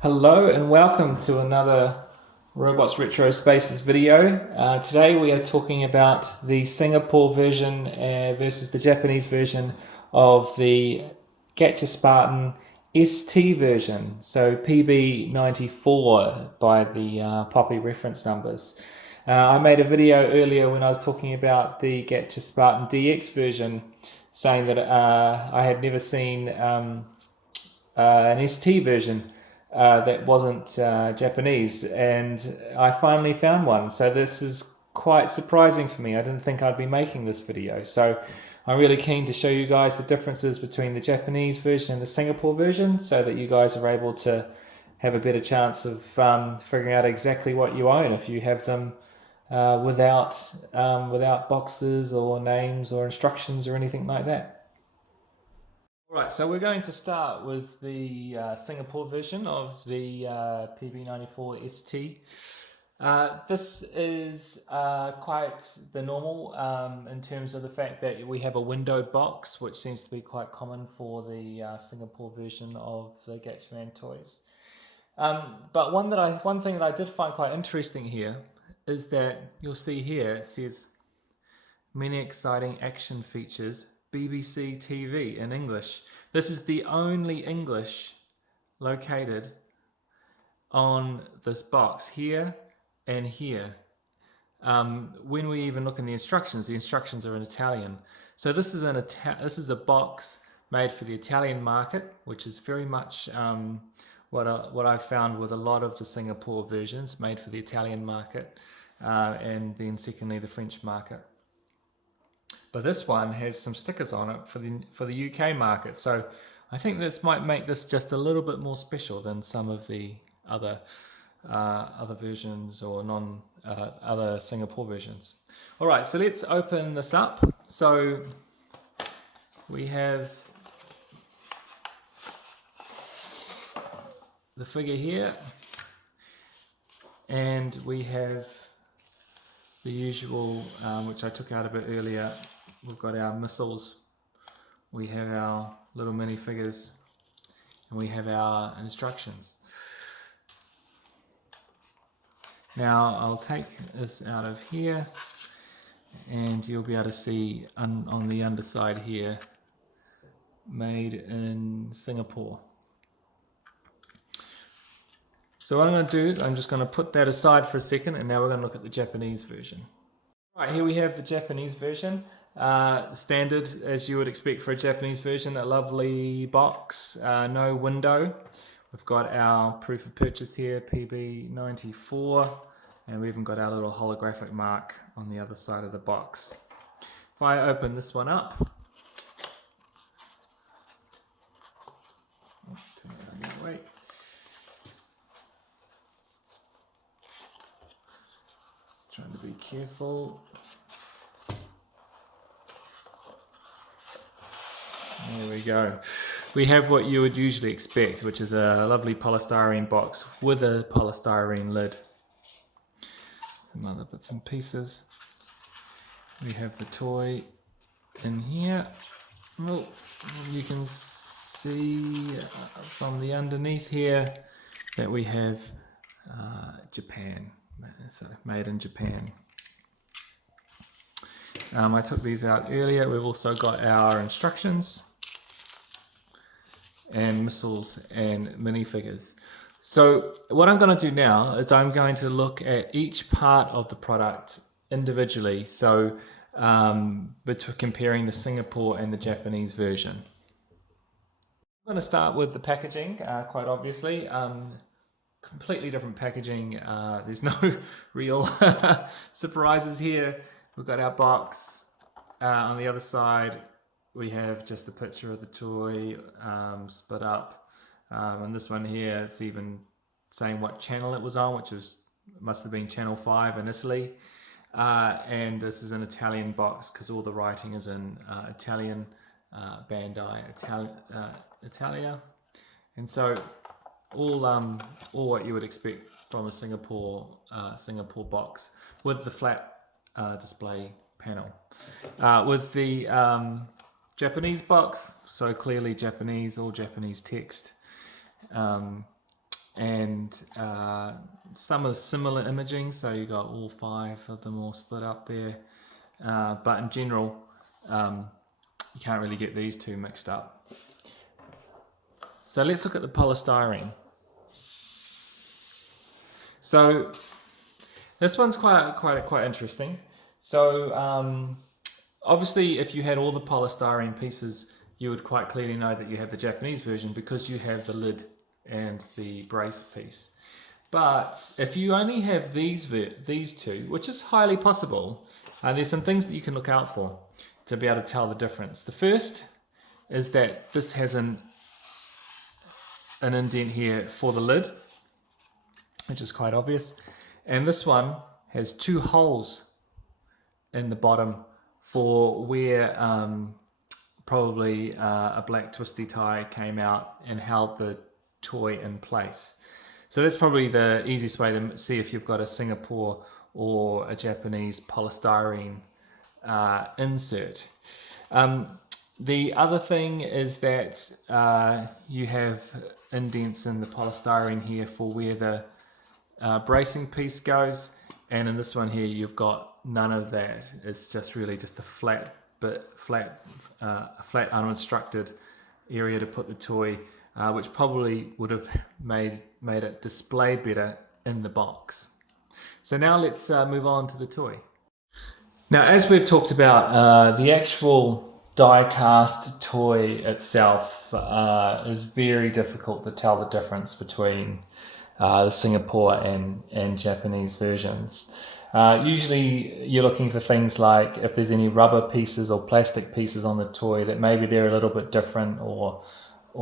Hello and welcome to another Robots Retro Spaces video. Today we are talking about the Singapore version versus the Japanese version of the Gatchaspartan ST version, so PB94 by the Popy reference numbers. I made a video earlier when I was talking about the Gatchaspartan DX version, saying that I had never seen an ST version that wasn't Japanese, and I finally found one. So this is quite surprising for me. I didn't think I'd be making this video. So I'm really keen to show you guys the differences between the Japanese version and the Singapore version so that you guys are able to have a better chance of figuring out exactly what you own if you have them without boxes or names or instructions or anything like that. Right, so we're going to start with the Singapore version of the PB94 ST. This is quite the normal in terms of the fact that we have a window box, which seems to be quite common for the Singapore version of the Gatchaman toys. But one thing that I did find quite interesting here is that you'll see here it says many exciting action features, BBC TV in English. This is the only English located on this box here and here. When we even look in the instructions are in Italian. So this is a box made for the Italian market, which is very much what I've found with a lot of the Singapore versions, made for the Italian market, and then secondly the French market. But this one has some stickers on it for the UK market, so I think this might make this just a little bit more special than some of the other versions or other Singapore versions. All right, so let's open this up. So we have the figure here, and we have the usual, which I took out a bit earlier. We've got our missiles, we have our little minifigures, and we have our instructions. Now I'll take this out of here, and you'll be able to see on the underside here, made in Singapore. So what I'm going to do is I'm just going to put that aside for a second, and now we're going to look at the Japanese version. Right, here we have the Japanese version. Standard, as you would expect for a Japanese version, that lovely box, no window. We've got our proof of purchase here, PB94, and we've even got our little holographic mark on the other side of the box. If I open this one up, turn it the other way. Just trying to be careful. There we go. We have what you would usually expect, which is a lovely polystyrene box with a polystyrene lid. Some other bits and pieces. We have the toy in here. Oh, you can see from the underneath here that we have Japan, so made in Japan. I took these out earlier. We've also got our instructions and missiles and minifigures. So what I'm going to do now is I'm going to look at each part of the product individually, so between comparing the Singapore and the Japanese version. I'm going to start with the packaging, quite obviously. Completely different packaging. There's no real surprises here. We've got our box. On the other side we have just a picture of the toy split up, and this one here, it's even saying what channel it was on, which must have been channel 5 in Italy, and this is an Italian box because all the writing is in Italian, Bandai Italia, and so all what you would expect from a Singapore box with the flat display panel. With the Japanese box, so clearly Japanese, all Japanese text, and some are similar imaging, so you got all 5 of them all split up there, but in general you can't really get these two mixed up. So let's look at the polystyrene. So this one's quite interesting. So obviously if you had all the polystyrene pieces, you would quite clearly know that you have the Japanese version because you have the lid and the brace piece. But if you only have these two, which is highly possible, there's some things that you can look out for to be able to tell the difference. The first is that this has an indent here for the lid, which is quite obvious, and this one has 2 holes in the bottom for where probably a black twisty tie came out and held the toy in place. So that's probably the easiest way to see if you've got a Singapore or a Japanese polystyrene insert. The other thing is that you have indents in the polystyrene here for where the bracing piece goes, and in this one here you've got none of that. It's just really just a flat unobstructed area to put the toy, which probably would have made it display better in the box. So now let's move on to the toy. Now, as we've talked about, the actual die-cast toy itself is very difficult to tell the difference between the Singapore and Japanese versions. Usually you're looking for things like if there's any rubber pieces or plastic pieces on the toy that maybe they're a little bit different or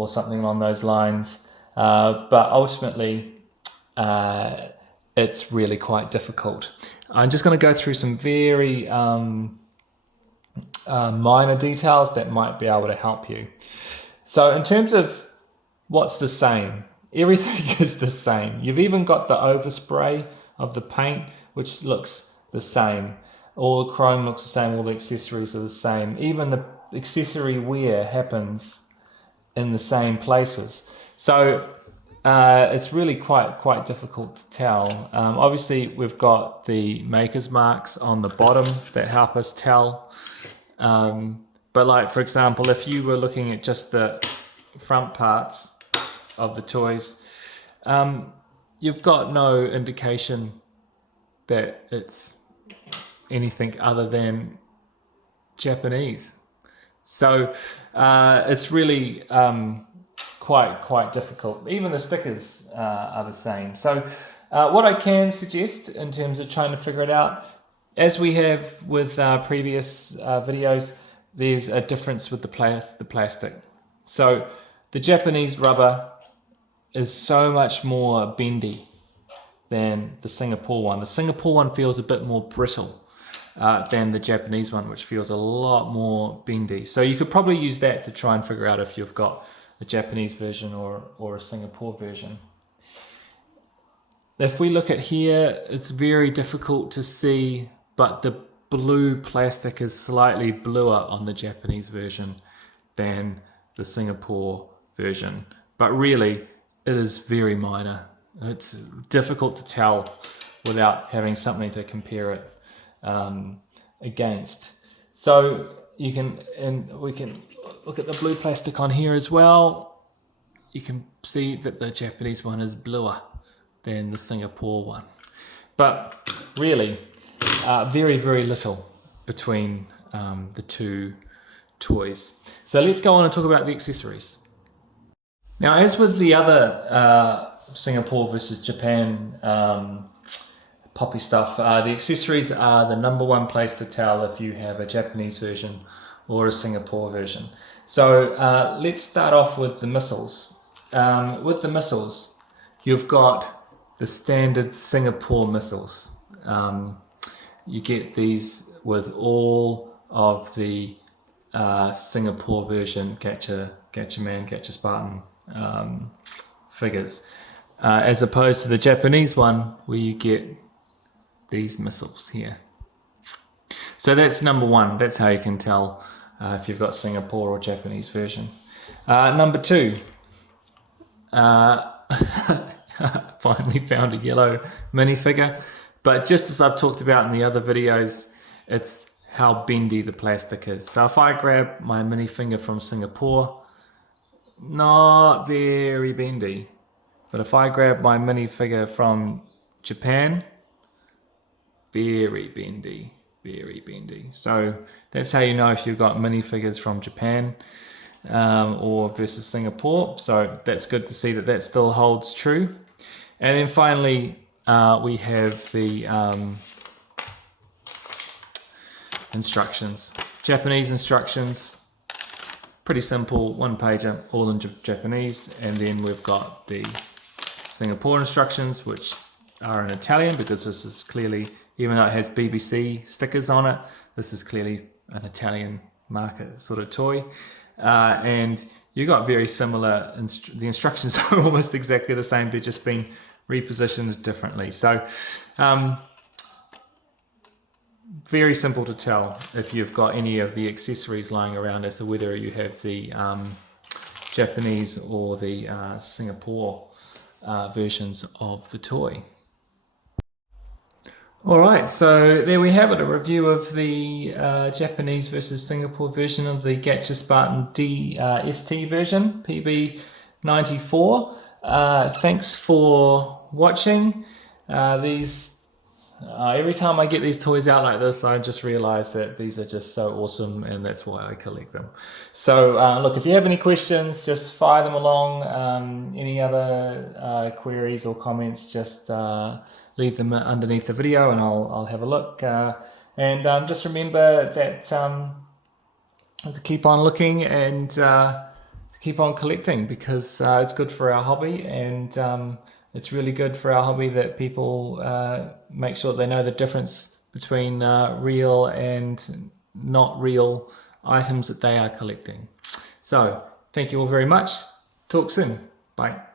something along those lines. But ultimately, it's really quite difficult. I'm just going to go through some very minor details that might be able to help you. So in terms of what's the same, everything is the same. You've even got the overspray of the paint, which looks the same. All the chrome looks the same, all the accessories are the same. Even the accessory wear happens in the same places. So it's really quite difficult to tell. Obviously we've got the maker's marks on the bottom that help us tell. But like, for example, if you were looking at just the front parts of the toys, you've got no indication that it's anything other than Japanese. So it's really quite difficult. Even the stickers are the same. So what I can suggest in terms of trying to figure it out, as we have with previous videos, there's a difference with the plastic. So the Japanese rubber is so much more bendy than the Singapore one. The Singapore one feels a bit more brittle than the Japanese one, which feels a lot more bendy. So you could probably use that to try and figure out if you've got a Japanese version or a Singapore version. If we look at here, it's very difficult to see, but the blue plastic is slightly bluer on the Japanese version than the Singapore version. But really, it is very minor. It's difficult to tell without having something to compare it against. So we can look at the blue plastic on here as well. You can see that the Japanese one is bluer than the Singapore one. But really, very little between the two toys. So let's go on and talk about the accessories. Now, as with the other Singapore versus Japan Popy stuff, the accessories are the #1 place to tell if you have a Japanese version or a Singapore version. So let's start off with the missiles. With the missiles, you've got the standard Singapore missiles. You get these with all of the Singapore version Gatchaman Gatchaspartan figures, as opposed to the Japanese one where you get these missiles here. So that's #1. That's how you can tell if you've got Singapore or Japanese version. #2, finally found a yellow minifigure. But just as I've talked about in the other videos, it's how bendy the plastic is. So if I grab my minifigure from Singapore, not very bendy. But if I grab my minifigure from Japan, very bendy, very bendy. So that's how you know if you've got minifigures from Japan or versus Singapore. So that's good to see that that still holds true. And then finally, we have the instructions. Japanese instructions, pretty simple, one pager, all in Japanese. And then we've got the Singapore instructions, which are in Italian, because this is clearly, even though it has BBC stickers on it, this is clearly an Italian market sort of toy. And you got very similar, the instructions are almost exactly the same, they're just been repositioned differently. So very simple to tell if you've got any of the accessories lying around as to whether you have the Japanese or the Singapore versions of the toy. Alright, so there we have it, a review of the Japanese versus Singapore version of the Gatchaspartan ST version, PB94. Thanks for watching. Every time I get these toys out like this, I just realize that these are just so awesome, and that's why I collect them. So look, if you have any questions, just fire them along. Any other queries or comments, just leave them underneath the video and I'll have a look. And just remember that to keep on looking and to keep on collecting, because it's good for our hobby, and it's really good for our hobby that people make sure they know the difference between real and not real items that they are collecting. So thank you all very much. Talk soon. Bye.